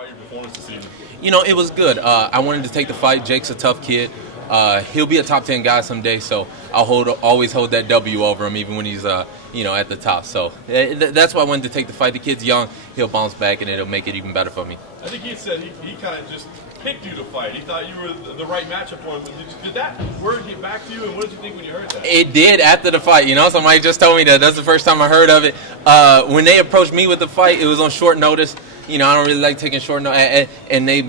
about your performance this evening? It was good. I wanted to take the fight. Jake's a tough kid. He'll be a top 10 guy someday, so I'll always hold that W over him, even when he's at the top. So that's why I wanted to take the fight. The kid's young. He'll bounce back, and it'll make it even better for me. I think he said he kind of just picked you to fight. He thought you were the right matchup for him. Did that word get back to you, and what did you think when you heard that? It did after the fight. Somebody just told me that. That's the first time I heard of it. When they approached me with the fight, it was on short notice. I don't really like taking short notice, and they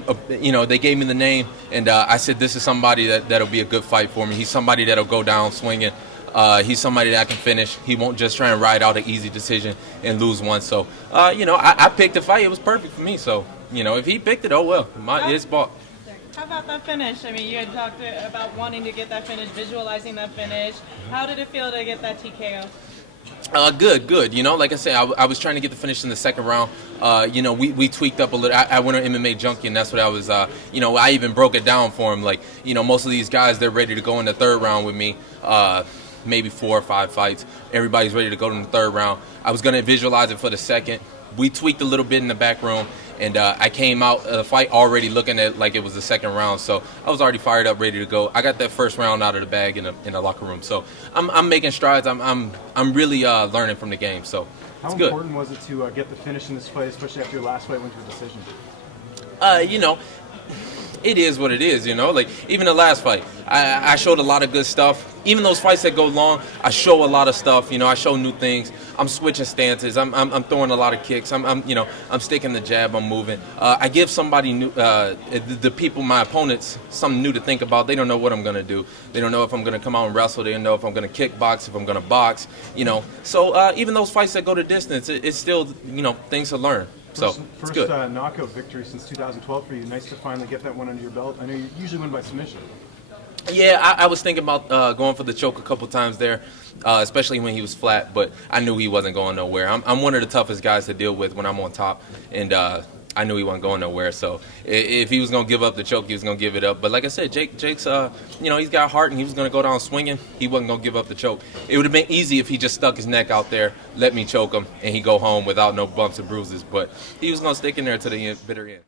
gave me the name, and I said this is somebody that'll be a good fight for me. He's somebody that'll go down swinging. He's somebody that I can finish. He won't just try and ride out an easy decision and lose one. So, I picked the fight. It was perfect for me. So, if he picked it, oh well, it's bought. How about that finish? I mean, you had talked about wanting to get that finish, visualizing that finish. How did it feel to get that TKO? Good. Like I said, I was trying to get the finish in the second round. We tweaked up a little. I went on MMA Junkie, and that's what I was, I even broke it down for him. Like, most of these guys, they're ready to go in the third round with me. Maybe 4 or 5 fights. Everybody's ready to go in the third round. I was going to visualize it for the second. We tweaked a little bit in the back room, and I came out of the fight already looking at it like it was the second round. So I was already fired up, ready to go. I got that first round out of the bag in the locker room. So I'm making strides. I'm really learning from the game. So it's good. How important was it to get the finish in this fight, especially after your last fight went to a decision? It is what it is, Like, even the last fight, I showed a lot of good stuff. Even those fights that go long, I show a lot of stuff. I show new things. I'm switching stances. I'm throwing a lot of kicks. I'm sticking the jab. I'm moving. I give somebody new, the people, my opponents, something new to think about. They don't know what I'm gonna do. They don't know if I'm gonna come out and wrestle. They don't know if I'm gonna kickbox, if I'm gonna box. So even those fights that go the distance, it's still things to learn. So it's good. First knockout victory since 2012 for you. Nice to finally get that one under your belt. I know you usually win by submission. Yeah, I was thinking about going for the choke a couple times there, especially when he was flat, but I knew he wasn't going nowhere. I'm one of the toughest guys to deal with when I'm on top, and I knew he wasn't going nowhere. So if he was going to give up the choke, he was going to give it up. But like I said, Jake's, he's got heart, and he was going to go down swinging. He wasn't going to give up the choke. It would have been easy if he just stuck his neck out there, let me choke him, and he go home without no bumps and bruises. But he was going to stick in there to the bitter end.